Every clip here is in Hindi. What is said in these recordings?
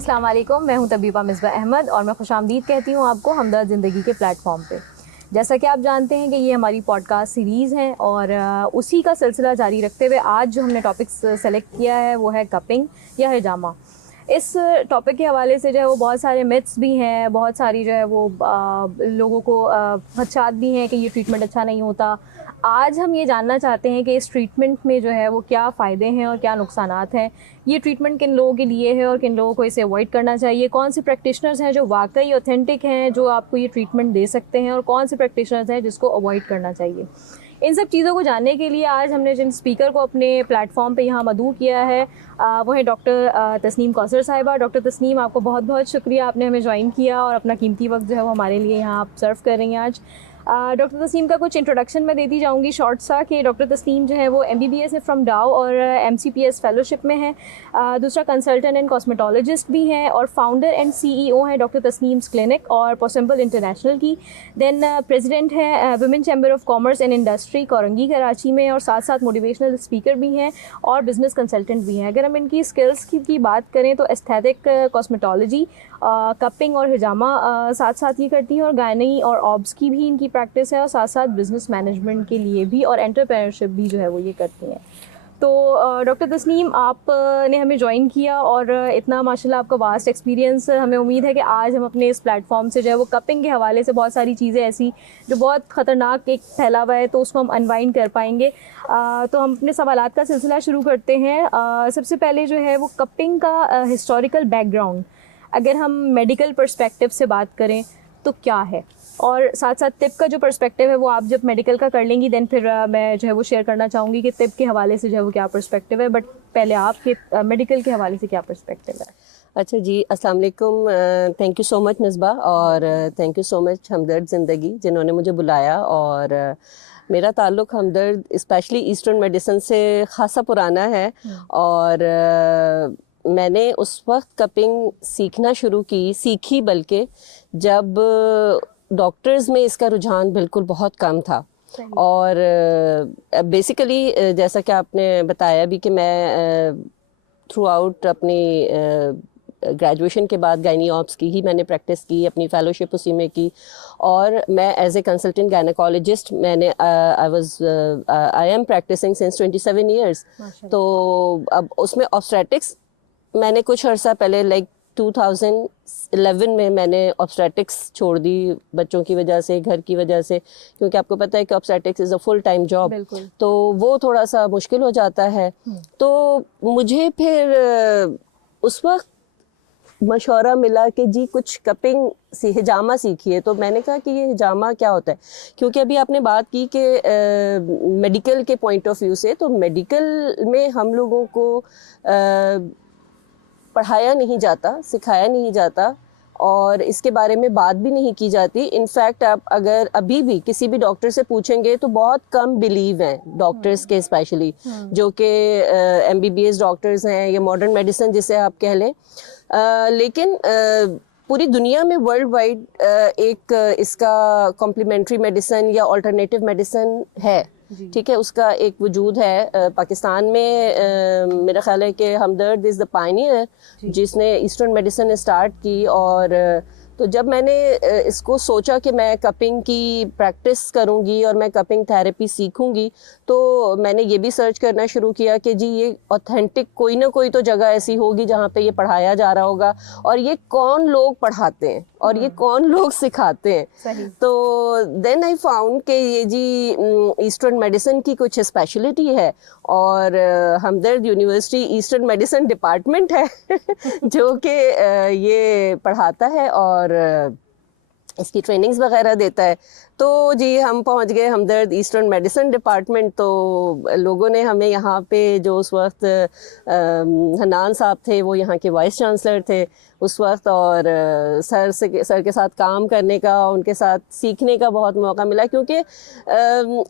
अस्सलाम वालेकुम, मैं हूं तबीबा मिसबा अहमद और मैं खुशामदीद कहती हूं आपको हमदर्द ज़िंदगी के प्लेटफॉर्म पे। जैसा कि आप जानते हैं कि ये हमारी पॉडकास्ट सीरीज़ हैं और उसी का सिलसिला जारी रखते हुए आज जो हमने टॉपिक्स सेलेक्ट किया है वो है कपिंग या हिजामा। इस टॉपिक के हवाले से जो है वो बहुत सारे मिथ्स भी हैं, बहुत सारी जो है वो लोगों को खदशात भी हैं कि ये ट्रीटमेंट अच्छा नहीं होता। आज हम ये जानना चाहते हैं कि इस ट्रीटमेंट में जो है वो क्या फ़ायदे हैं और क्या नुकसानात हैं, ये ट्रीटमेंट किन लोगों के लिए है और किन लोगों को इसे अवॉइड करना चाहिए, कौन से प्रैक्टिशनर्स हैं जो वाकई ऑथेंटिक हैं जो आपको ये ट्रीटमेंट दे सकते हैं और कौन से प्रैक्टिशनर्स हैं जिसको अवॉइड करना चाहिए। इन सब चीज़ों को जानने के लिए आज हमने जिन स्पीकर को अपने प्लेटफॉर्म पे यहाँ मदऊ किया है वो है डॉक्टर तस्नीम कौसर साहिबा। डॉक्टर तस्नीम, आपको बहुत बहुत शुक्रिया, आपने हमें ज्वाइन किया और अपना कीमती वक्त जो है वो हमारे लिए यहाँ आप सर्व कर रही हैं आज। डॉक्टर तस्नीम का कुछ इंट्रोडक्शन मैं देती जाऊँगी शॉर्ट सा कि डॉक्टर तस्नीम जो है वो MBBS है फ्रॉम डाउ और MCPS फेलोशिप में है। दूसरा कंसल्टेंट एंड कॉस्मेटोलॉजिस्ट भी हैं और फाउंडर एंड CEO हैं डॉक्टर तस्नीम्स क्लिनिक और पॉसिबल इंटरनेशनल की। देन प्रेसिडेंट है women chamber of commerce and industry Korangi Karachi में और साथ साथ मोटिवेशनल स्पीकर भी हैं और बिजनेस कंसल्टेंट भी हैं। अगर हम इनकी स्किल्स की बात करें तो एस्थेटिक कॉस्मेटोलॉजी, कपिंग और हिजामा साथ साथ ये करती हैं और गायनी और ऑब्स की भी इनकी प्रैक्टिस है और साथ साथ बिज़नेस मैनेजमेंट के लिए भी और एंटरप्रेन्योरशिप भी जो है वो ये करती हैं। तो डॉक्टर तस्नीम, आपने हमें ज्वाइन किया और इतना माशाल्लाह आपका वास्ट एक्सपीरियंस, हमें उम्मीद है कि आज हम अपने इस प्लेटफॉर्म से जो है वो कपिंग के हवाले से बहुत सारी चीज़ें ऐसी जो बहुत ख़तरनाक एक फैलावा है तो उसको हम अनवाइंड कर पाएंगे। तो हम अपने सवालात का सिलसिला शुरू करते हैं। सबसे पहले जो है वो कपिंग का हिस्टोरिकल बैकग्राउंड, अगर हम मेडिकल पर्सपेक्टिव से बात करें तो क्या है, और साथ साथ तिब का जो पर्सपेक्टिव है वो आप जब मेडिकल का कर लेंगी देन फिर मैं जो है वो शेयर करना चाहूँगी कि तिब के हवाले से जो है वो क्या पर्सपेक्टिव है, बट पहले आपके मेडिकल के हवाले से क्या पर्सपेक्टिव है। अच्छा जी, अस्सलाम वालेकुम। Thank you so much Misbah और थैंक यू सो मच हमदर्द ज़िंदगी जिन्होंने मुझे बुलाया। और मेरा ताल्लुक़ हमदर्द स्पेशली ईस्टर्न मेडिसिन से ख़ासा पुराना है और मैंने उस वक्त कपिंग सीखी बल्कि जब डॉक्टर्स में इसका रुझान बिल्कुल बहुत कम था। और बेसिकली जैसा कि आपने बताया भी कि मैं थ्रू आउट अपनी ग्रेजुएशन के बाद गायनी ऑप्स की ही मैंने प्रैक्टिस की, अपनी फेलोशिप उसी में की और मैं एज ए कंसल्टेंट गायनेकोलॉजिस्ट मैंने I am practising since 27 years. तो अब उसमें ऑब्स्टेट्रिक्स मैंने कुछ अर्सा पहले लाइक 2011 में मैंने ऑब्स्टेट्रिक्स छोड़ दी बच्चों की वजह से, घर की वजह से, क्योंकि आपको पता है कि obstetrics is a full time job, तो वो थोड़ा सा मुश्किल हो जाता है। तो मुझे फिर उस वक्त मशवरा मिला कि जी कुछ कपिंग हिजामा सीखिए। तो मैंने कहा कि ये हिजामा क्या होता है, क्योंकि अभी आपने बात की कि मेडिकल के पॉइंट ऑफ व्यू से, तो मेडिकल में हम लोगों को पढ़ाया नहीं जाता, सिखाया नहीं जाता और इसके बारे में बात भी नहीं की जाती। इनफैक्ट आप अगर अभी भी किसी भी डॉक्टर से पूछेंगे तो बहुत कम बिलीव हैं डॉक्टर्स के, स्पेशली जो कि MBBS डॉक्टर्स हैं या मॉडर्न मेडिसिन जिसे आप कह लें। लेकिन पूरी दुनिया में वर्ल्ड वाइड एक इसका कॉम्प्लीमेंट्री मेडिसिन या अल्टरनेटिव मेडिसिन है, ठीक है, उसका एक वजूद है। पाकिस्तान में मेरा ख्याल है कि हमदर्द इज़ द पायनियर जिसने ईस्टर्न मेडिसिन स्टार्ट की। और तो जब मैंने इसको सोचा कि मैं कपिंग की प्रैक्टिस करूंगी और मैं कपिंग थेरेपी सीखूंगी, तो मैंने ये भी सर्च करना शुरू किया कि जी ये ऑथेंटिक कोई ना कोई तो जगह ऐसी होगी जहाँ पे ये पढ़ाया जा रहा होगा और ये कौन लोग पढ़ाते हैं और ये कौन लोग सिखाते हैं। तो देन आई फाउंड कि ये जी ईस्टर्न मेडिसिन की कुछ स्पेशलिटी है और हमदर्द यूनिवर्सिटी ईस्टर्न मेडिसिन डिपार्टमेंट है जो कि ये पढ़ाता है और इसकी ट्रेनिंग्स वगैरह देता है। तो जी हम पहुंच गए हमदर्द ईस्टर्न मेडिसिन डिपार्टमेंट। तो लोगों ने हमें यहाँ पे, जो उस वक्त हनान साहब थे वो यहाँ के वाइस चांसलर थे उस वक्त, और सर के साथ काम करने का, उनके साथ सीखने का बहुत मौका मिला, क्योंकि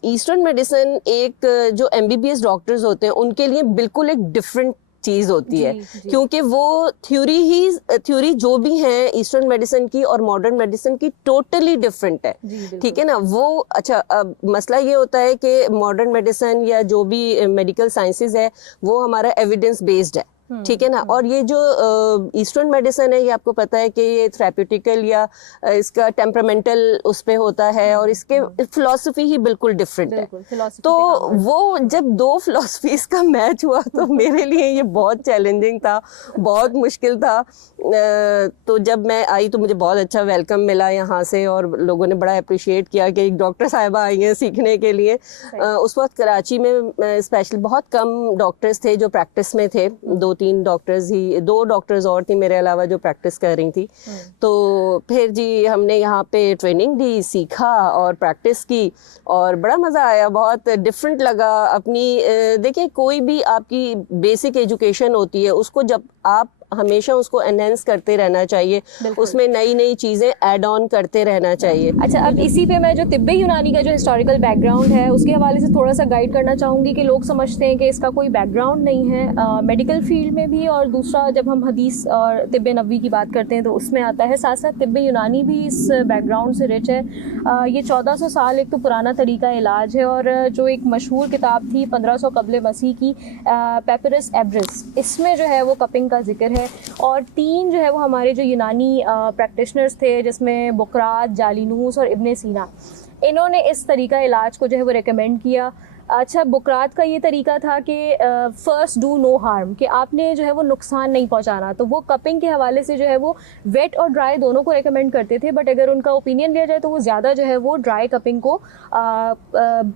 ईस्टर्न मेडिसिन एक जो MBBS डॉक्टर्स होते हैं उनके लिए बिल्कुल एक डिफरेंट चीज़ होती है, क्योंकि वो थ्योरी जो भी है ईस्टर्न मेडिसिन की और मॉडर्न मेडिसिन की टोटली डिफरेंट है, ठीक है ना। वो अच्छा, मसला ये होता है कि मॉडर्न मेडिसिन या जो भी मेडिकल साइंसेज है वो हमारा एविडेंस बेस्ड है, ठीक है ना। और ये जो ईस्टर्न मेडिसिन है, ये आपको पता है कि ये थेरेप्यूटिकल या इसका टेम्परामेंटल उस पे होता है, और इसके फिलॉसफी ही बिल्कुल डिफरेंट है। तो वो जब दो फिलॉसफीज का मैच हुआ तो मेरे लिए ये बहुत चैलेंजिंग था, बहुत मुश्किल था। तो जब मैं आई तो मुझे बहुत अच्छा वेलकम मिला यहाँ से, और लोगों ने बड़ा अप्रिशिएट किया कि एक डॉक्टर साहिबा आई हैं सीखने के लिए। उस वक्त कराची में स्पेशली बहुत कम डॉक्टर्स थे जो प्रैक्टिस में थे, 2-3 डॉक्टर्स ही, 2 डॉक्टर्स और थी मेरे अलावा जो प्रैक्टिस कर रही थी। तो फिर जी हमने यहाँ पे ट्रेनिंग दी, सीखा और प्रैक्टिस की, और बड़ा मज़ा आया, बहुत डिफरेंट लगा। अपनी देखिए, कोई भी आपकी बेसिक एजुकेशन होती है, उसको जब आप हमेशा उसको एनहेंस करते रहना चाहिए, उसमें नई नई चीज़ें ऐड ऑन करते रहना चाहिए। अच्छा, अब इसी पे मैं जो तिब्बे यूनानी का जो हिस्टोरिकल बैकग्राउंड है उसके हवाले से थोड़ा सा गाइड करना चाहूँगी कि लोग समझते हैं कि इसका कोई बैकग्राउंड नहीं है मेडिकल फील्ड में भी, और दूसरा जब हम हदीस और तिब्बे नबवी की बात करते हैं तो उसमें आता है, साथ साथ तिब्बे यूनानी भी इस बैकग्राउंड से रिच है। ये 1400 साल एक तो पुराना तरीका इलाज है, और जो एक मशहूर किताब थी 1500 कबल मसीह की पेपिरस एब्रिस, इसमें जो है वो कपिंग का जिक्र है। और 3 जो है वो हमारे जो यूनानी प्रैक्टिशनर्स थे, जिसमें बुकरात, जालिनूस और इब्ने सीना, इन्होंने इस तरीका इलाज को जो है वो रेकमेंड किया। अच्छा, बुकरात का ये तरीका था कि फर्स्ट डू नो हार्म, कि आपने जो है वो नुकसान नहीं पहुंचाना। तो वो कपिंग के हवाले से जो है वो वेट और ड्राई दोनों को रेकमेंड करते थे, बट अगर उनका ओपिनियन लिया जाए तो वो ज़्यादा जो है वो ड्राई कपिंग को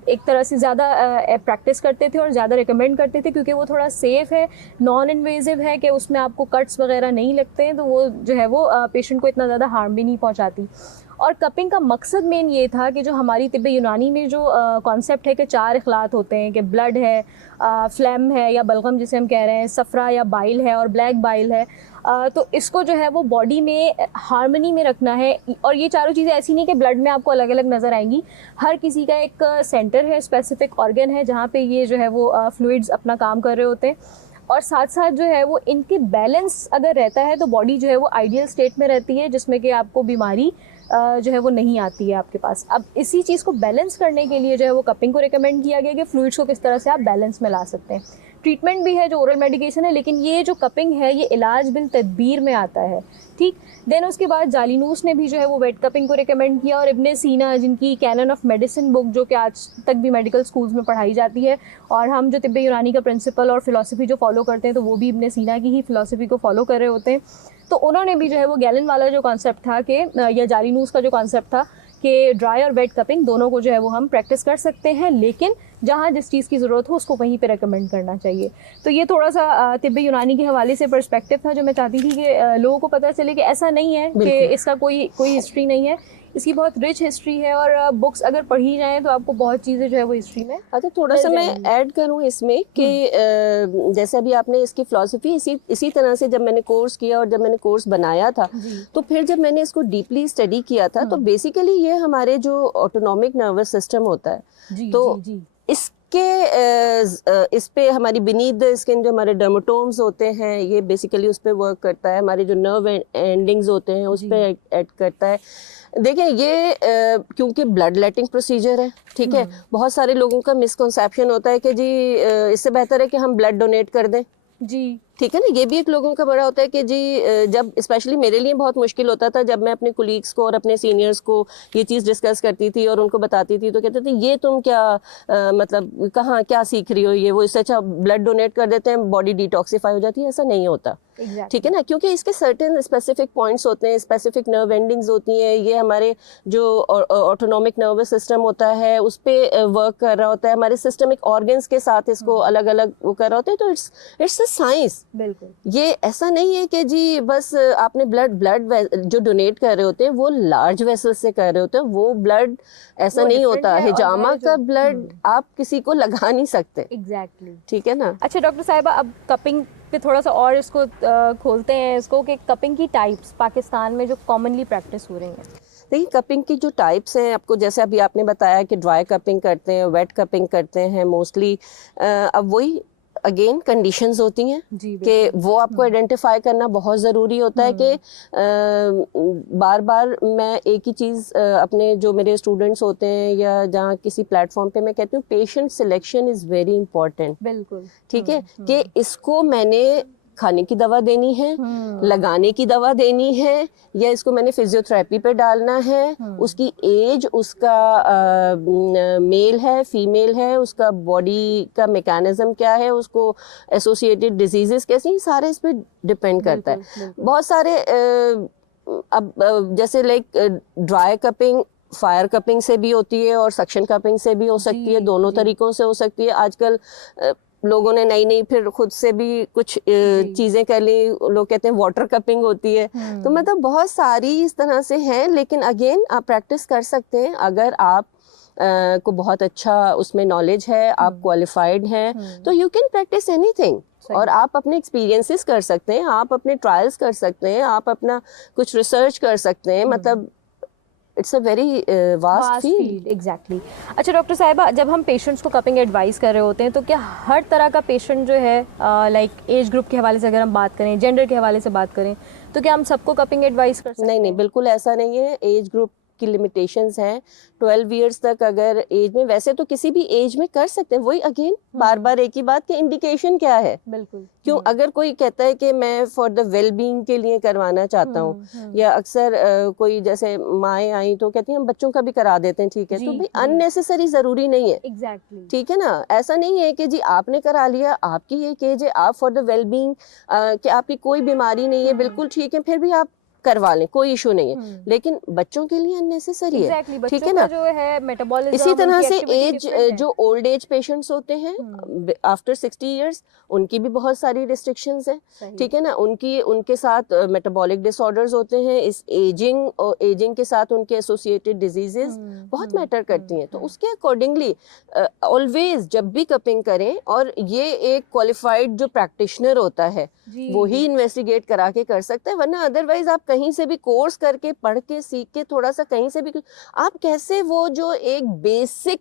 एक तरह से ज़्यादा प्रैक्टिस करते थे और ज़्यादा रेकमेंड करते थे, क्योंकि वो थोड़ा सेफ़ है, नॉन इन्वेजिव है, कि उसमें आपको कट्स वगैरह नहीं लगते हैं, तो वो जो है वो पेशेंट को इतना ज़्यादा हार्म भी नहीं पहुँचाती। और कपिंग का मकसद मेन ये था कि जो हमारी तिब्बे यूनानी में जो कॉन्सेप्ट है कि 4 इखलात होते हैं, कि ब्लड है, फ्लैम है या बलगम जिसे हम कह रहे हैं, सफ़रा या बाइल है, और ब्लैक बाइल है। तो इसको जो है वो बॉडी में हार्मनी में रखना है। और ये चारों चीज़ें ऐसी नहीं कि ब्लड में आपको अलग अलग नज़र आएंगी, हर किसी का एक सेंटर है, स्पेसिफिक ऑर्गन है जहाँ पे ये जो है वो फ्लूइड्स अपना काम कर रहे होते हैं। और साथ साथ जो है वो इनके बैलेंस अगर रहता है तो बॉडी जो है वो आइडियल स्टेट में रहती है, जिसमें कि आपको बीमारी जो है वो नहीं आती है आपके पास। अब इसी चीज़ को बैलेंस करने के लिए जो है वो कपिंग को रिकमेंड किया गया कि फ्लूइड्स को किस तरह से आप बैलेंस में ला सकते हैं। ट्रीटमेंट भी है जो ओरल मेडिकेशन है, लेकिन ये जो कपिंग है ये इलाज बिल तदबीर में आता है, ठीक। देन उसके बाद जालिनूस ने भी जो है वो वेट कपिंग को रिकमेंड किया, और इब्ने सीना, जिनकी कैनन ऑफ मेडिसिन बुक जो कि आज तक भी मेडिकल स्कूल्स में पढ़ाई जाती है, और हम जो तिब्बे यूनानी का प्रिंसिपल और फिलॉसफी जो फॉलो करते हैं तो वो भी इब्ने सीना की ही फिलॉसफी को फॉलो कर रहे होते हैं। तो उन्होंने भी जो है वो गैलन वाला जो कॉन्सेप्ट था कि, या जालिनूस का जो कॉन्सेप्ट था कि ड्राई और वेट कपिंग दोनों को जो है वो हम प्रैक्टिस कर सकते हैं, लेकिन जहाँ जिस चीज़ की ज़रूरत हो उसको वहीं पे रेकमेंड करना चाहिए। तो ये थोड़ा सा तिब्बे यूनानी के हवाले से पर्सपेक्टिव था जो मैं चाहती थी कि लोगों को पता चले कि ऐसा नहीं है कि इसका कोई हिस्ट्री नहीं है, इसकी बहुत रिच हिस्ट्री है, और बुक्स अगर पढ़ी जाएँ तो आपको बहुत चीज़ें जो है वो हिस्ट्री में। अच्छा, थोड़ा सा मैं ऐड करूँ इसमें कि जैसे अभी आपने इसकी फ़िलॉसफी इसी तरह से जब मैंने कोर्स किया और जब मैंने कोर्स बनाया था, तो फिर जब मैंने इसको डीपली स्टडी किया था, तो बेसिकली ये हमारे जो ऑटोनॉमिक नर्वस सिस्टम होता है, तो इस पे हमारी बीनीथ द स्किन जो हमारे डर्मेटोम्स होते हैं, ये बेसिकली उस पे वर्क करता है। हमारे जो नर्व एंडिंग्स होते हैं उस पे ऐड करता है। देखिए, ये क्योंकि ब्लड लेटिंग प्रोसीजर है, ठीक है, बहुत सारे लोगों का मिसकंसेप्शन होता है कि जी इससे बेहतर है कि हम ब्लड डोनेट कर दें, जी, ठीक है ना। ये भी एक लोगों का बड़ा होता है कि जी, जब स्पेशली मेरे लिए बहुत मुश्किल होता था जब मैं अपने कोलीग्स को और अपने सीनियर्स को ये चीज़ डिस्कस करती थी और उनको बताती थी, तो कहते थे ये तुम क्या मतलब कहाँ क्या सीख रही हो, ये वो, इससे अच्छा ब्लड डोनेट कर देते हैं, बॉडी डिटॉक्सिफाई हो जाती है। ऐसा नहीं होता, ठीक है ना, क्योंकि इसके सर्टेन स्पेसिफिक पॉइंट्स होते हैं, स्पेसिफिक नर्व एंडिंग्स होती हैं। ये हमारे जो ऑटोनॉमिक नर्वस सिस्टम होता है उस पर वर्क कर रहा होता है, हमारे सिस्टमिक ऑर्गन्स के साथ इसको अलग अलग वो कर रहा होता है। तो इट्स अ साइंस। बिल्कुल, ये ऐसा नहीं है कि जी बस आपने ब्लड जो डोनेट कर रहे होते हैं वो लार्ज वेसल से कर रहे होते हैं, वो ब्लड ऐसा नहीं होता। हिजामा का ब्लड आप किसी को लगा नहीं सकते, एग्जैक्टली, ठीक है ना। अच्छा डॉक्टर साहिबा, अब कपिंग पे थोड़ा सा और इसको खोलते हैं इसको कि कपिंग की टाइप्स पाकिस्तान में जो कॉमनली प्रैक्टिस हो रही हैं। देखिए, कपिंग की जो टाइप्स हैं, आपको जैसे अभी आपने बताया कि ड्राई कपिंग करते हैं, वेट कपिंग करते हैं मोस्टली। अब वही अगेन कंडीशंस होती हैं कि वो आपको आइडेंटिफाई करना बहुत ज़रूरी होता है कि बार बार मैं एक ही चीज़ अपने जो मेरे स्टूडेंट्स होते हैं या जहाँ किसी प्लेटफॉर्म पे मैं कहती हूँ patient selection is very important. बिल्कुल, ठीक है, कि इसको मैंने खाने की दवा देनी है, लगाने की दवा देनी है, या इसको मैंने फिजियोथेरेपी पे डालना है, उसकी एज, उसका मेल है फीमेल है, उसका बॉडी का मैकेनिज्म क्या है, उसको एसोसिएटेड डिजीजेस कैसे, ये सारे इस पे डिपेंड करता है। बहुत सारे अब जैसे like dry cupping fire cupping से भी होती है और सक्शन कपिंग से भी हो सकती है, दोनों तरीकों से हो सकती है। आजकल लोगों ने नई फिर खुद से भी कुछ चीजें कर ली, लोग कहते हैं वाटर कपिंग होती है। तो मतलब बहुत सारी इस तरह से हैं, लेकिन अगेन आप प्रैक्टिस कर सकते हैं अगर आप को बहुत अच्छा उसमें नॉलेज है, आप क्वालिफाइड हैं, तो यू कैन प्रैक्टिस एनीथिंग। और आप अपने एक्सपीरियंसेस कर सकते हैं, आप अपने ट्रायल्स कर सकते हैं, आप अपना कुछ रिसर्च कर सकते हैं, मतलब it's a very vast field. Exactly. अच्छा डॉक्टर साहिबा, जब हम पेशेंट्स को कपिंग एडवाइस कर रहे होते हैं तो क्या हर तरह का पेशेंट जो है, लाइक एज ग्रुप के हवाले से अगर हम बात करें, जेंडर के हवाले से बात करें, तो क्या हम सबको कपिंग एडवाइस कर सकते हैं? नहीं, बिल्कुल ऐसा नहीं है। एज ग्रुप की लिमिटेशंस हैं। 12 इयर्स तक अगर एज में, वैसे तो किसी भी एज में कर सकते हैं। वही अगेन बार बार एक ही बात कि इंडिकेशन क्या है। बिल्कुल। क्यों, अगर कोई कहता है कि मैं फॉर द वेल बीइंग के लिए करवाना चाहता हूँ, या अक्सर कोई जैसे माएँ आई तो कहती हैं हम बच्चों का भी करा देते हैं, ठीक है, तो भाई अननेसेसरी जरूरी नहीं है। एग्जैक्टली। ठीक है ना, ऐसा नहीं है कि जी आपने करा लिया, आपकी एक एज है, आप फॉर द वेल बीइंग, कि आपकी कोई बीमारी नहीं है, बिल्कुल ठीक है, फिर भी आप करवा लें, कोई इशू नहीं है। लेकिन बच्चों के लिए अननेसेसरी है, ठीक है ना। जो है मेटाबॉलिज्म, इसी तरह से एज, जो ओल्ड एज पेशेंट्स होते हैं आफ्टर 60 इयर्स, उनकी भी बहुत सारी रिस्ट्रिक्शंस हैं, ठीक है ना। उनके साथ मेटाबॉलिक डिसऑर्डर्स होते हैं। इस एजिंग और एजिंग के साथ उनके एसोसिएटेड डिजीजेस बहुत मैटर करती हैं। तो उसके अकॉर्डिंगली ऑलवेज जब भी कपिंग करें, और ये एक क्वालिफाइड जो प्रैक्टिशनर होता है वो ही इन्वेस्टिगेट करा के कर सकता है, वरना अदरवाइज आप कहीं से भी कोर्स करके, पढ़ के, सीख के, थोड़ा सा कहीं से भी आप कैसे, वो जो एक बेसिक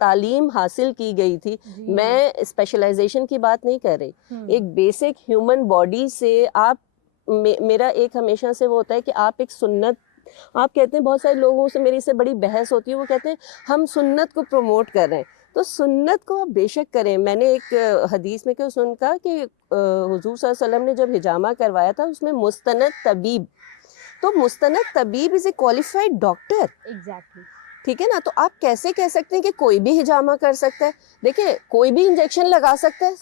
तालीम हासिल की गई थी, मैं स्पेशलाइजेशन की बात नहीं कर रही, एक बेसिक ह्यूमन बॉडी से आप, मेरा एक हमेशा से वो होता है कि आप एक सुन्नत, आप कहते हैं, बहुत सारे लोगों से मेरी से बड़ी बहस होती है, वो कहते हैं हम सुन्नत को प्रमोट कर रहे हैं, तो सुन्नत को आप बेशक करें। मैंने एक हदीस में क्यों सुनता कि हुजूर सल्लल्लाहु अलैहि वसल्लम ने जब हिजामा करवाया था, उसमें मुस्तनद तबीब, तो मुस्तनद तबीब is a qualified doctor. Exactly. ठीक है ना। तो आप कैसे कह सकते हैं कि कोई भी हिजामा कर सकता है? देखिए, कोई भी इंजेक्शन लगा सकता है,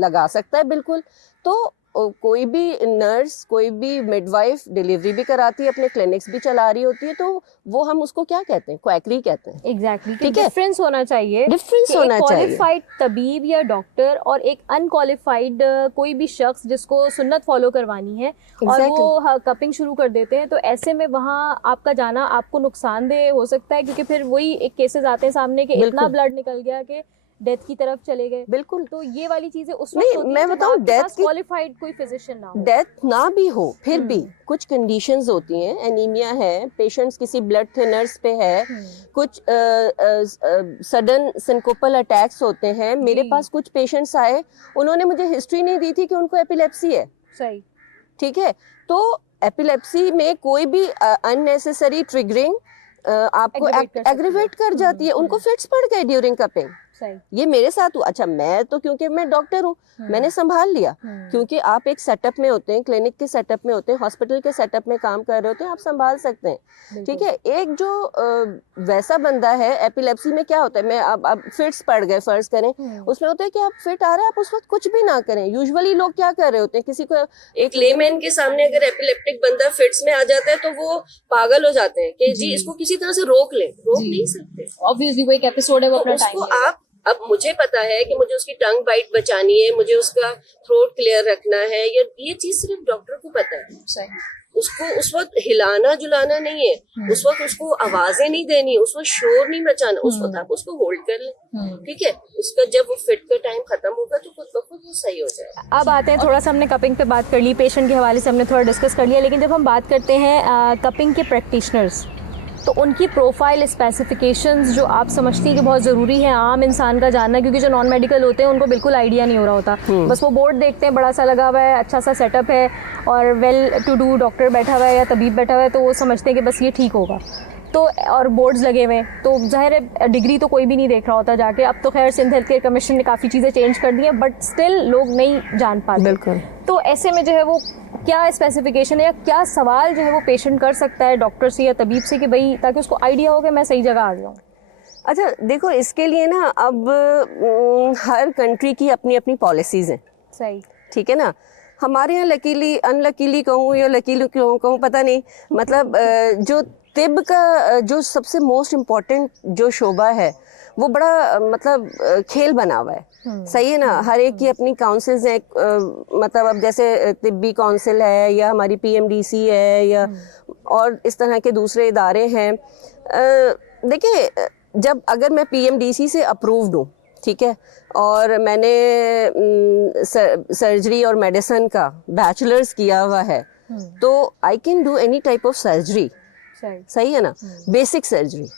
लगा सकता है, बिल्कुल। तो कोई भी नर्स, कोई भी मिडवाइफ डिलीवरी भी कराती है, अपने क्लिनिक्स भी चला रही होती है, तो वो हम उसको क्या कहते हैं? क्वैकरी कहते हैं। एग्जैक्टली। ठीक है, डिफरेंस होना चाहिए, डिफरेंस होना चाहिए। क्वालिफाइड तबीब या डॉक्टर और एक अनक्वालिफाइड कोई भी शख्स जिसको सुन्नत फॉलो करवानी है, और वो कपिंग शुरू कर देते हैं, तो ऐसे में वहाँ आपका जाना आपको नुकसानदेह हो सकता है, क्योंकि फिर वही एक केसेस आते हैं सामने के इतना ब्लड निकल गया कि डेथ की तरफ चले गए। बिल्कुल। तो ये वाली चीजें उस वक्त होती हैं, मैं बताऊं, डेथ की क्वालिफाइड कोई फिजिशियन ना हो, डेथ ना भी हो, फिर भी कुछ कंडीशंस होती हैं। एनीमिया है, पेशेंट्स किसी ब्लड थिनर्स पे है, कुछ सडन सिंकोपल अटैक्स होते हैं। मेरे पास कुछ पेशेंट्स आए, उन्होंने मुझे हिस्ट्री नहीं दी थी कि उनको एपिलेप्सी है। सही। ठीक है, तो एपिलेप्सी में कोई भी अननेसेसरी ट्रिगरिंग आपको एग्रीवेट कर जाती है। उनको फिट्स पड़ गए ड्यूरिंग कपिंग। ये मेरे साथ हुआ। अच्छा, मैं तो क्योंकि मैं डॉक्टर हूँ, मैंने संभाल लिया, क्योंकि आप एक सेटअप में होते हैं, क्लिनिक के सेटअप में होते हैं, हॉस्पिटल के सेटअप में काम कर रहे होते हैं, आप संभाल सकते हैं। ठीक है। एक जो वैसा बंदा है, एपिलेप्सी में क्या होता है, मैं अब फिट्स पड़ गए फर्ज करें, उसमें होता है कि आप फिट आ रहे हैं, आप उस वक्त कुछ भी ना करें। यूजुअली लोग क्या कर रहे होते हैं, किसी को, एक लेमैन के सामने अगर एपिलेप्टिक बंदा फिट्स में आ जाता है, तो वो पागल हो जाते हैं कि जी इसको किसी तरह से रोक नहीं सकते। ऑब्वियसली वो एक एपिसोड है, वो अपना टाइम है। आप, अब मुझे पता है कि मुझे उसकी टंग बाइट बचानी है, मुझे उसका थ्रोट क्लियर रखना है, ये चीज सिर्फ डॉक्टर को पता है। सही। उसको उस वक्त हिलाना जुलाना नहीं है, उस वक्त उसको आवाजें नहीं देनी, उस वक्त शोर नहीं मचाना, उस वक्त आप उसको होल्ड कर लें। ठीक है। उसका जब वो फिट का टाइम खत्म होगा तो खुद ब खुद वो सही हो जाएगा। अब आते हैं, थोड़ा सा हमने कपिंग पे बात कर ली, पेशेंट के हवाले से हमने थोड़ा डिस्कस कर लिया, लेकिन जब हम बात करते हैं कपिंग के प्रैक्टिशनर्स, तो उनकी प्रोफाइल स्पेसिफिकेशंस जो आप समझती हैं कि बहुत ज़रूरी है आम इंसान का जानना, क्योंकि जो नॉन मेडिकल होते हैं उनको बिल्कुल आइडिया नहीं हो रहा होता। बस वो बोर्ड देखते हैं, बड़ा सा लगा हुआ है, अच्छा सा सेटअप है और वेल टू डू डॉक्टर बैठा हुआ है या तबीब बैठा हुआ है, तो वो समझते हैं कि बस ये ठीक होगा। तो और बोर्ड्स लगे हुए हैं, तो ज़ाहिर है डिग्री तो कोई भी नहीं देख रहा होता जाके। अब तो खैर सिंध हेल्थ केयर कमीशन ने काफ़ी चीज़ें चेंज कर दी हैं, बट स्टिल लोग नहीं जान पाते। बिल्कुल। तो ऐसे में जो है वो क्या स्पेसिफिकेशन है या क्या सवाल जो है वो पेशेंट कर सकता है डॉक्टर से या तबीब से, कि भाई ताकि उसको आइडिया हो कि मैं सही जगह आ गया हूँ? अच्छा देखो, इसके लिए ना अब हर कंट्री की अपनी अपनी पॉलिसीज़ हैं। सही। ठीक है ना। हमारे यहाँ लकीली अनलकीली कहूँ या लकीली कहूँ पता नहीं, मतलब जो तिब का जो सबसे मोस्ट इम्पॉर्टेंट जो शोबा है वो बड़ा मतलब खेल बना हुआ है। सही है ना। हर एक की अपनी काउंसिल्स हैं, मतलब अब जैसे तिब्बी काउंसिल है या हमारी पीएमडीसी है या और इस तरह के दूसरे इदारे हैं। देखिए, जब अगर मैं पीएमडीसी से अप्रूव्ड हूँ, ठीक है, और मैंने सर्जरी और मेडिसिन का बैचलर्स किया हुआ है, तो I can do any type of surgery. सही है ना। बेसिक सर्जरी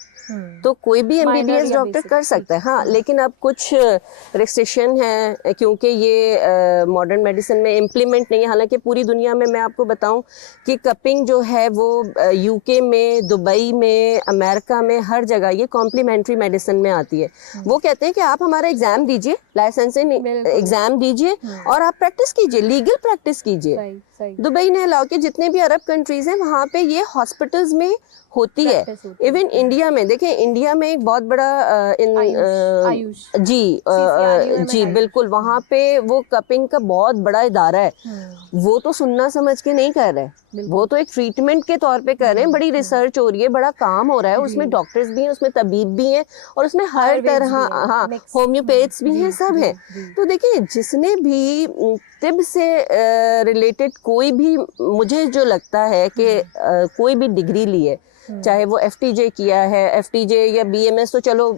तो कोई भी एमबीबीएस डॉक्टर कर सकता है। हाँ, लेकिन अब कुछ रिस्ट्रिक्शन है क्योंकि ये मॉडर्न मेडिसिन में इम्प्लीमेंट नहीं है। हालांकि पूरी दुनिया में मैं आपको बताऊं कि कपिंग जो है वो यूके में, दुबई में, अमेरिका में, हर जगह ये कॉम्प्लीमेंट्री मेडिसिन में आती है। वो कहते हैं कि आप हमारा एग्जाम दीजिए, लाइसेंसिंग एग्जाम दीजिए और आप प्रैक्टिस कीजिए, लीगल प्रैक्टिस कीजिए। दुबई ने अलाउ के जितने भी अरब कंट्रीज हैं वहाँ पे ये हॉस्पिटल्स में होती है। इवन इंडिया में देखें, इंडिया में एक बहुत बड़ा आयुष जी बिल्कुल, वहाँ पे वो कपिंग का बहुत बड़ा इदारा है। वो तो सुनना समझ के नहीं कर रहे, वो तो एक ट्रीटमेंट के तौर पे कर रहे हैं। बड़ी रिसर्च हो रही है, बड़ा काम हो रहा है, उसमें डॉक्टर्स भी हैं, उसमें तबीब भी हैं और उसमें हर तरह, हाँ, होम्योपैथ्स भी हैं, सब हैं। तो देखिए, जिसने भी तिब से रिलेटेड कोई भी, मुझे जो लगता है कि कोई भी डिग्री ली है, चाहे वो एफटीजे किया है, एफटीजे या बीएमएस, तो चलो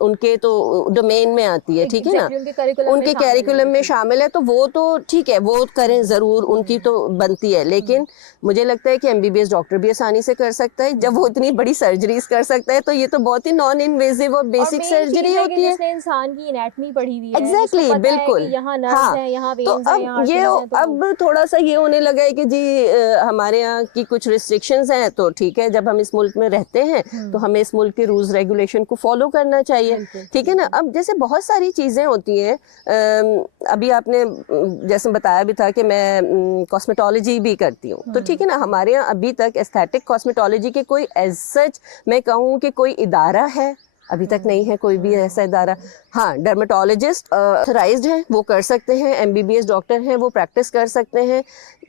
उनके तो डोमेन में आती है, ठीक है ना, उनके कैरिकुलम में शामिल है, तो वो तो ठीक है, वो करें ज़रूर, उनकी तो बनती है। लेकिन मुझे लगता है कि एमबीबीएस डॉक्टर भी आसानी से कर सकता है। जब वो इतनी बड़ी सर्जरीज कर सकता है तो ये तो बहुत ही नॉन इन्वेजिव और बेसिक सर्जरी होती है। जिसने इंसान की एनाटमी पढ़ी हुई है, एग्जैक्टली, बिल्कुल। यहाँ नर्व्स हैं, यहाँ वेन्स हैं, यहाँ ये अब थोड़ा सा ये होने लगा है कि जी हमारे यहाँ की कुछ रिस्ट्रिक्शंस हैं, तो ठीक है, जब हम इस मुल्क में रहते हैं तो हमें इस मुल्क के रूल्स रेगुलेशन को फॉलो करना चाहिए, ठीक है ना। अब जैसे बहुत सारी चीज़ें होती हैं, अभी आपने जैसे बताया भी था कि मैं कॉस्मेटोलॉजी भी करती हूँ, तो ठीक है ना, हमारे यहाँ अभी तक एस्थेटिक कॉस्मेटोलॉजी के कोई एज सच मैं कहूँ कि कोई इदारा है अभी तक नहीं है, कोई भी ऐसा इदारा। हाँ, डर्मेटोलॉजिस्ट ऑथराइज्ड हैं, वो कर सकते हैं, एमबीबीएस डॉक्टर हैं, वो प्रैक्टिस कर सकते हैं।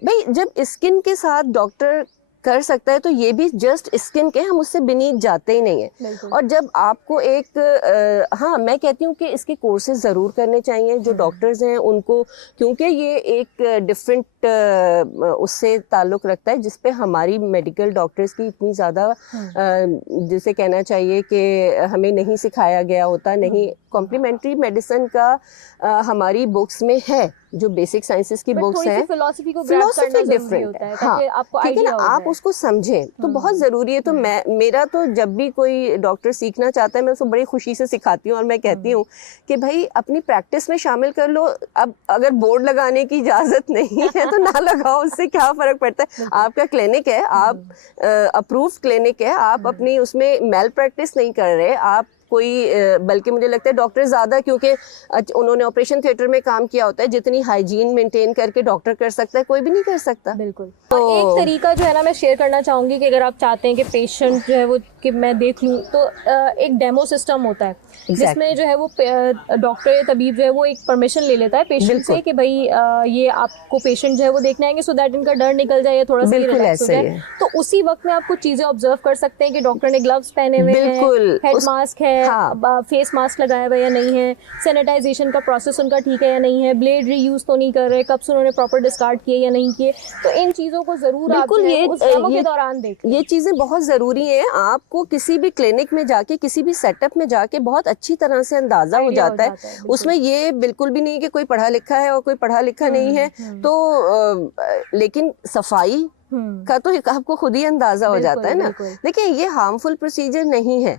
भाई, जब स्किन के साथ डॉक्टर कर सकता है तो ये भी जस्ट स्किन के, हम उससे बेनीथ जाते ही नहीं है। और जब आपको एक हाँ, मैं कहती हूँ कि इसके कोर्सेज ज़रूर करने चाहिए जो डॉक्टर्स हैं उनको, क्योंकि ये एक डिफरेंट उससे ताल्लुक़ रखता है जिस पे हमारी मेडिकल डॉक्टर्स की इतनी ज़्यादा जिसे कहना चाहिए कि हमें नहीं सिखाया गया होता। नहीं, कॉम्प्लीमेंट्री मेडिसिन का हमारी बुक्स में है, जो बेसिक साइंसेस की बुक्स हैं, फिलॉसफी डिफरेंट है। हाँ, ठीक है ना, आप उसको समझें तो बहुत ज़रूरी है। तो मेरा तो जब भी कोई डॉक्टर सीखना चाहता है, मैं उसको बड़ी खुशी से सिखाती हूँ और मैं कहती हूँ कि भाई अपनी प्रैक्टिस में शामिल कर लो। अब अगर बोर्ड लगाने की इजाज़त नहीं है तो ना लगाओ, उससे क्या फ़र्क पड़ता है। आपका क्लिनिक है, आप अप्रूव्ड क्लिनिक है, आप अपनी उसमें मेल प्रैक्टिस नहीं कर रहे, आप कोई बल्कि मुझे लगता है डॉक्टर ज़्यादा, क्योंकि उन्होंने ऑपरेशन थिएटर में काम किया होता है, जितनी हाइजीन मेंटेन करके डॉक्टर कर सकता है कोई भी नहीं कर सकता। बिल्कुल। तो एक तरीका जो है ना मैं शेयर करना चाहूँगी कि अगर आप चाहते हैं कि पेशेंट जो है वो कि मैं देख लूँ, तो एक डेमो सिस्टम होता है जिसमें जो है वो डॉक्टर या तबीब जो है वो एक परमिशन ले लेता है पेशेंट से कि भाई ये आपको पेशेंट जो है वो देखने आएंगे, सो दैट इनका डर निकल जाए या थोड़ा सा रिलैक्स हो जाए। तो उसी वक्त में आप कुछ चीज़ें ऑब्जर्व कर सकते हैं कि डॉक्टर ने ग्लव्स पहने हुए हैं, हेड मास्क है, हाँ, फेस मास्क लगाया हुआ या नहीं है, सैनिटाइजेशन का प्रोसेस उनका ठीक है या नहीं है, ब्लेड रीयूज तो नहीं कर रहे, कप्स उन्होंने प्रॉपर डिस्कार्ड किए या नहीं किए। तो इन चीज़ों को ज़रूर आप उस डेमो के दौरान देखें। ये चीज़ें बहुत ज़रूरी हैं। आपको किसी भी क्लिनिक में जाके, किसी भी सेटअप में जाके बहुत अच्छी तरह से अंदाज़ा हो जाता है। उसमें ये बिल्कुल भी नहीं कि कोई पढ़ा लिखा है और कोई पढ़ा लिखा नहीं है, तो लेकिन सफाई का तो आपको खुद ही अंदाजा हो जाता है ना। देखिए, ये हार्मफुल प्रोसीजर नहीं है,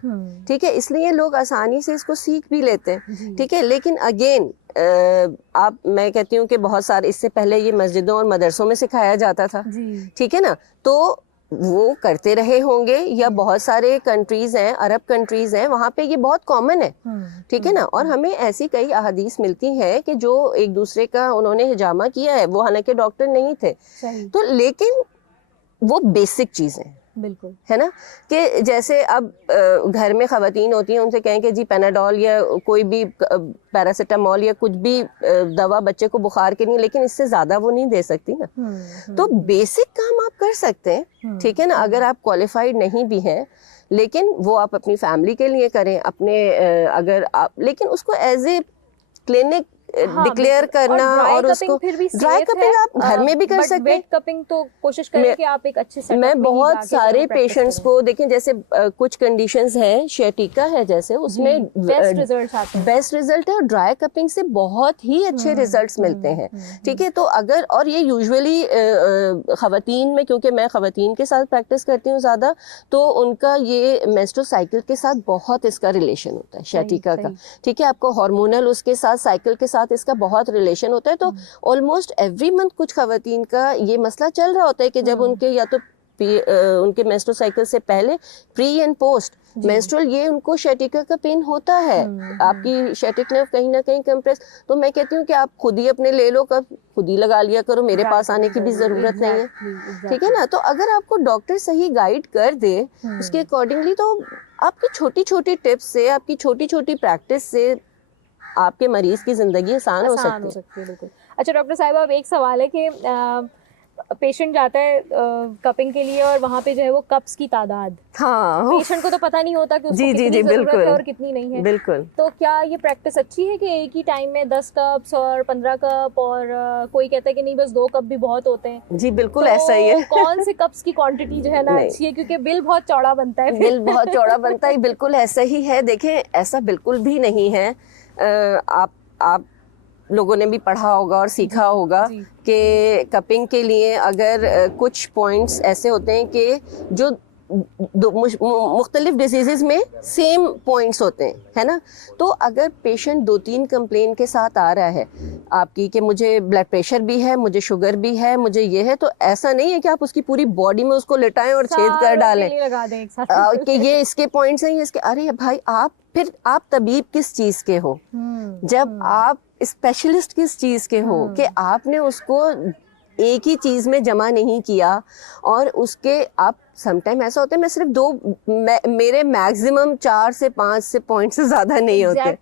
ठीक है, इसलिए लोग आसानी से इसको सीख भी लेते हैं, ठीक है। लेकिन अगेन मैं कहती हूँ कि बहुत सारे, इससे पहले ये मस्जिदों और मदरसों में सिखाया जाता था, ठीक है ना। तो वो करते रहे होंगे, या बहुत सारे कंट्रीज हैं, अरब कंट्रीज हैं, वहाँ पे ये बहुत कॉमन है, ठीक है ना। और हमें ऐसी कई अहादीस मिलती हैं कि जो एक दूसरे का उन्होंने हिजामा किया है, वो हालांकि डॉक्टर नहीं थे, तो लेकिन वो बेसिक चीज़ें, बिल्कुल, है ना। कि जैसे अब घर में ख़वातीन होती हैं, उनसे कहें कि जी पेनाडोल या कोई भी पैरासीटामोल या कुछ भी दवा बच्चे को बुखार के नहीं, लेकिन इससे ज़्यादा वो नहीं दे सकती ना। तो बेसिक काम आप कर सकते हैं, ठीक है ना, अगर आप क्वालिफाइड नहीं भी हैं, लेकिन वो आप अपनी फैमिली के लिए करें, अपने अगर आप, लेकिन उसको एज ए क्लिनिक डिक्लेयर करना, और उसको ड्राई कपिंग आप घर में भी कर सकते हैं। वेट कपिंग तो कोशिश करें कि आप एक अच्छे सेटअप में मैं बहुत सारे पेशेंट्स को देखें, जैसे कुछ कंडीशंस हैं, शेटिका है जैसे, उसमें बेस्ट रिजल्ट है, और ड्राई कपिंग से बहुत ही अच्छे रिजल्ट्स मिलते हैं, ठीक है। तो अगर, और ये यूजुअली खवातीन में, क्योंकि मैं खवातीन के साथ प्रैक्टिस करती हूँ ज़्यादा, तो उनका ये मेंस्ट्रुअल साइकिल के साथ बहुत इसका रिलेशन होता है, शेटिका का, ठीक है। आपको हार्मोनल उसके साथ, साइकिल के साथ इसका बहुत रिलेशन होता है। तो ऑलमोस्ट एवरी मंथ कुछ खवातीन का ये मसला चल रहा होता है कि जब उनके या तो उनके मेंस्ट्रुअल साइकिल से पहले, प्री एंड पोस्ट मेंस्ट्रुअल, ये उनको शेटिका का पेन होता है, आपकी शेटिक नर्व कहीं ना कहीं कंप्रेस। तो मैं कहती हूँ कि आप खुद ही अपने ले लो, कब खुद ही लगा लिया करो, मेरे पास आने की भी जरूरत नहीं है, ठीक है ना। तो अगर आपको डॉक्टर सही गाइड कर दे उसके अकॉर्डिंगली, तो आपकी छोटी छोटी टिप्स से, आपकी छोटी छोटी प्रैक्टिस से आपके मरीज की जिंदगी आसान हो सकती है। बिल्कुल। अच्छा डॉक्टर साहिबा, अब एक सवाल है कि पेशेंट जाता है कपिंग के लिए, और वहाँ पे जो है वो कप्स की तादाद, हाँ, पेशेंट को तो पता नहीं होता कि उसको कितनी जरूरत है और कितनी नहीं है। बिल्कुल। तो क्या ये प्रैक्टिस अच्छी है कि एक ही टाइम में 10 कप्स और 15 कप, और कोई कहता है कि नहीं बस 2 कप भी बहुत होते हैं? जी बिल्कुल, तो ऐसा ही है। कौन से कप्स की क्वांटिटी जो है ना अच्छी है, क्योंकि बिल बहुत चौड़ा बनता है, बिल बहुत चौड़ा बनता है, बिल्कुल ऐसा ही है। देखें, ऐसा बिल्कुल भी नहीं है, आप लोगों ने भी पढ़ा होगा और सीखा होगा कि कपिंग के लिए अगर कुछ पॉइंट्स ऐसे होते हैं कि जो मुख्तलिफ डिजीज़ में सेम पॉइंट्स होते हैं, है ना। तो अगर पेशेंट 2-3 कंप्लेन के साथ आ रहा है आपकी कि मुझे ब्लड प्रेशर भी है, मुझे शुगर भी है, मुझे ये है, तो ऐसा नहीं है कि आप उसकी पूरी बॉडी में उसको लेटाएं और छेद कर डालें कि ये इसके पॉइंट्स हैं, ये इसके। अरे भाई, आप तबीब किस चीज़ के हो, जब आप स्पेशलिस्ट किस चीज़ के हो, कि आपने उसको एक ही चीज़ में जमा नहीं किया, और उसके आप समटाइम ऐसा होता है, मैं सिर्फ 2 मेरे मैक्सिमम 4 से 5 से पॉइंट से ज़्यादा नहीं होते,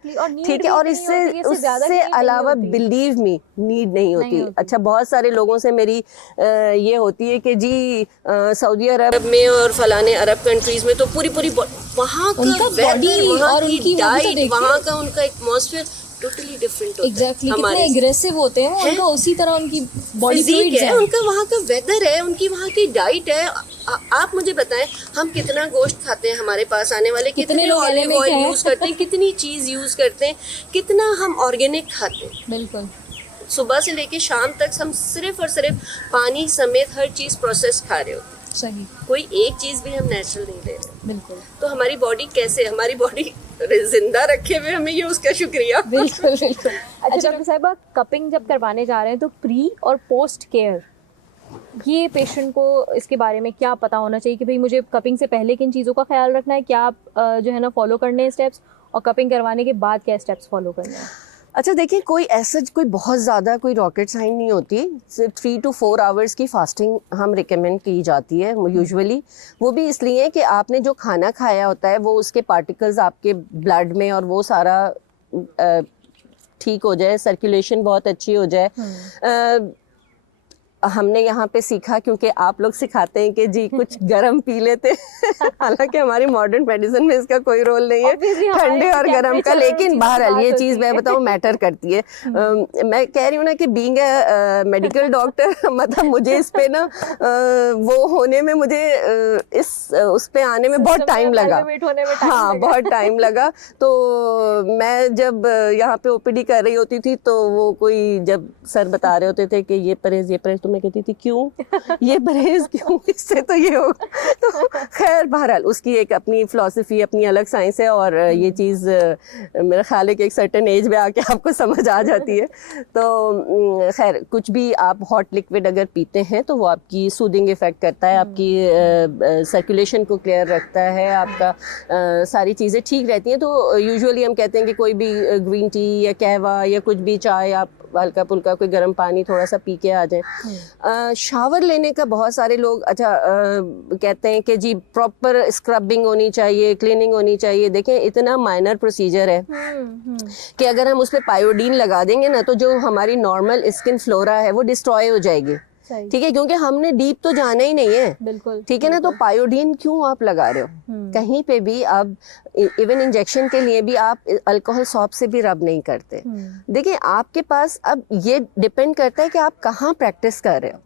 ठीक है। और उससे अलावा बिलीव मी नीड नहीं होती। अच्छा, बहुत सारे लोगों से मेरी ये होती है कि जी सऊदी अरब में और फलाने अरब कंट्रीज में तो पूरी वहाँ का वेदर, वहाँ की डाइट, वहाँ का उनका एटमॉस्फेयर टोटली डिफरेंट होता है। कितने एग्रेसिव होते हैं उनका, उसी तरह उनकी बॉडी फ्लूइड्स है, उनका वहाँ का वेदर है, उनकी वहाँ की डाइट है। आप मुझे बताएं, हम कितना गोश्त खाते हैं, हमारे पास आने वाले कितने ऑलिव ऑयल यूज करते हैं, कितनी चीज यूज करते हैं, कितना हम ऑर्गेनिक खाते हैं। बिल्कुल, सुबह से लेके शाम तक हम सिर्फ और सिर्फ पानी समेत हर चीज प्रोसेस खा रहे होते हैं। सही, कोई एक चीज भी हम नेचुरल नहीं ले रहे। बिल्कुल। तो हमारी बॉडी कैसे, हमारी बॉडी जिंदा रखे हुए हमें ये उसका शुक्रिया। बिल्कुल बिल्कुल। अच्छा डॉक्टर साहिबा, कपिंग जब करवाने जा रहे हैं तो प्री और पोस्ट केयर, ये पेशेंट को इसके बारे में क्या पता होना चाहिए कि भाई मुझे कपिंग से पहले किन चीज़ों का ख्याल रखना है, क्या जो है ना फॉलो करने हैं स्टेप्स, और कपिंग करवाने के बाद क्या स्टेप्स फॉलो करने हैं? अच्छा देखिए, कोई बहुत ज़्यादा कोई रॉकेट साइंस नहीं होती। सिर्फ 3 to 4 आवर्स की फास्टिंग हम रिकमेंड की जाती है यूजुअली। वो भी इसलिए कि आपने जो खाना खाया होता है वो उसके पार्टिकल्स आपके ब्लड में और वो सारा ठीक हो जाए, सर्कुलेशन बहुत अच्छी हो जाए। हमने यहाँ पे सीखा, क्योंकि आप लोग सिखाते हैं कि जी कुछ गर्म पी लेते हालांकि हमारी मॉडर्न मेडिसिन में इसका कोई रोल नहीं है, ठंडे और गर्म का, लेकिन बहरहाल ये चीज़ मैं बताऊँ मैटर करती है। मैं कह रही हूँ ना कि बीइंग अ मेडिकल डॉक्टर, मतलब मुझे इस पे ना वो होने में, मुझे उस पे आने में बहुत टाइम लगा। हाँ, बहुत टाइम लगा। तो मैं जब यहाँ पे ओपीडी कर रही होती थी, तो वो कोई जब सर बता रहे होते थे कि ये परहेज तो मैं कहती थी क्यों, ये परहेज क्यों, इससे तो ये होगा। तो खैर बहरहाल उसकी एक अपनी फ़िलासफ़ी, अपनी अलग साइंस है, और ये चीज़ मेरा ख्याल है कि एक सर्टेन एज में आके आपको समझ आ जाती है। तो खैर कुछ भी आप हॉट लिक्विड अगर पीते हैं तो वो आपकी सूदिंग इफ़ेक्ट करता है, आपकी सर्कुलेशन को क्लियर रखता है, आपका सारी चीज़ें ठीक रहती हैं। तो यूजुअली हम कहते हैं कि कोई भी ग्रीन टी या कहवा या कुछ भी चाय, आप हल्का फुल्का कोई गर्म पानी थोड़ा सा पी के आ जाएं। शावर लेने का बहुत सारे लोग कहते हैं कि जी प्रॉपर स्क्रबिंग होनी चाहिए, क्लीनिंग होनी चाहिए। देखें इतना माइनर प्रोसीजर है कि अगर हम उस पर पायोडीन लगा देंगे ना तो जो हमारी नॉर्मल स्किन फ्लोरा है वो डिस्ट्रॉय हो जाएगी, ठीक है, क्योंकि हमने डीप तो जाना ही नहीं है, बिल्कुल, ठीक है ना। तो पायोडीन क्यों आप लगा रहे हो? कहीं पे भी आप इवन इंजेक्शन के लिए भी आप अल्कोहल सॉप से भी रब नहीं करते। देखिए आपके पास अब ये डिपेंड करता है कि आप कहाँ प्रैक्टिस कर रहे हो,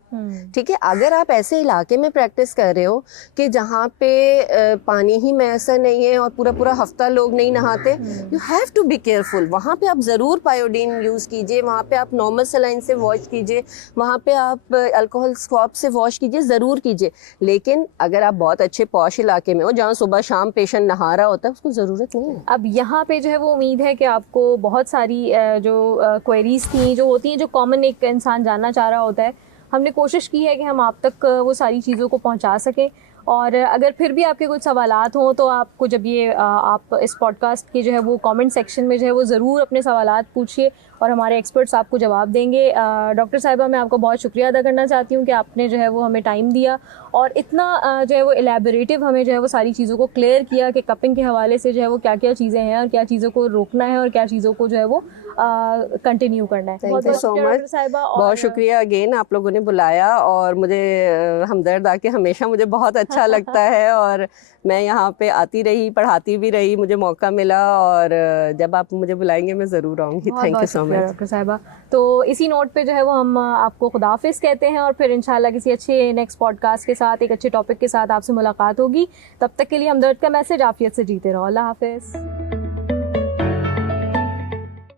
ठीक है। अगर आप ऐसे इलाके में प्रैक्टिस कर रहे हो कि जहाँ पे पानी ही मैसर नहीं है और पूरा पूरा हफ्ता लोग नहीं नहाते, you have to be careful. वहाँ पे आप ज़रूर पायोडीन यूज़ कीजिए, वहाँ पे आप नॉर्मल सलाइन से वॉश कीजिए, वहाँ पे आप अल्कोहल स्वैब से वॉश कीजिए, ज़रूर कीजिए। लेकिन अगर आप बहुत अच्छे पॉश इलाके में हो जहाँ सुबह शाम पेशेंट नहा रहा होता है, उसको ज़रूरत नहीं है। अब यहाँ पे जो है वो उम्मीद है कि आपको बहुत सारी जो क्वेरीज थी जो होती हैं, जो कॉमन एक इंसान जानना चाह रहा होता है, हमने कोशिश की है कि हम आप तक वो सारी चीज़ों को पहुँचा सकें। और अगर फिर भी आपके कुछ सवालात हों तो आपको जब ये आप इस पॉडकास्ट के जो है वो कमेंट सेक्शन में जो है वो ज़रूर अपने सवालात पूछिए और हमारे एक्सपर्ट्स आपको जवाब देंगे। डॉक्टर साहिबा, मैं आपका बहुत शुक्रिया अदा करना चाहती हूँ कि आपने जो है वो हमें टाइम दिया और इतना जो है वो एलैबोरेटिव हमें जो है वो सारी चीज़ों को क्लियर किया कि कपिंग के हवाले से जो है वो क्या क्या चीज़ें हैं और क्या चीज़ों को रोकना है और क्या चीज़ों को जो है वो कंटिन्यू करना है। थैंक यू सो मच साहिबा, बहुत शुक्रिया अगेन, आप लोगों ने बुलाया और मुझे हमदर्द आके हमेशा मुझे बहुत अच्छा लगता है और मैं यहाँ पे आती रही, पढ़ाती भी रही, मुझे मौका मिला और जब आप मुझे बुलाएंगे मैं ज़रूर आऊँगी। Thank you so much doctor साहिबा। तो इसी नोट पे जो है वो हम आपको खुदाफिज कहते हैं और फिर इंशाल्लाह किसी अच्छे नेक्स्ट पॉडकास्ट के साथ, एक अच्छे टॉपिक के साथ आपसे मुलाकात होगी। तब तक के लिए हमदर्द का मैसेज, आफियत से जीते रहो। अल्लाह हाफिज़।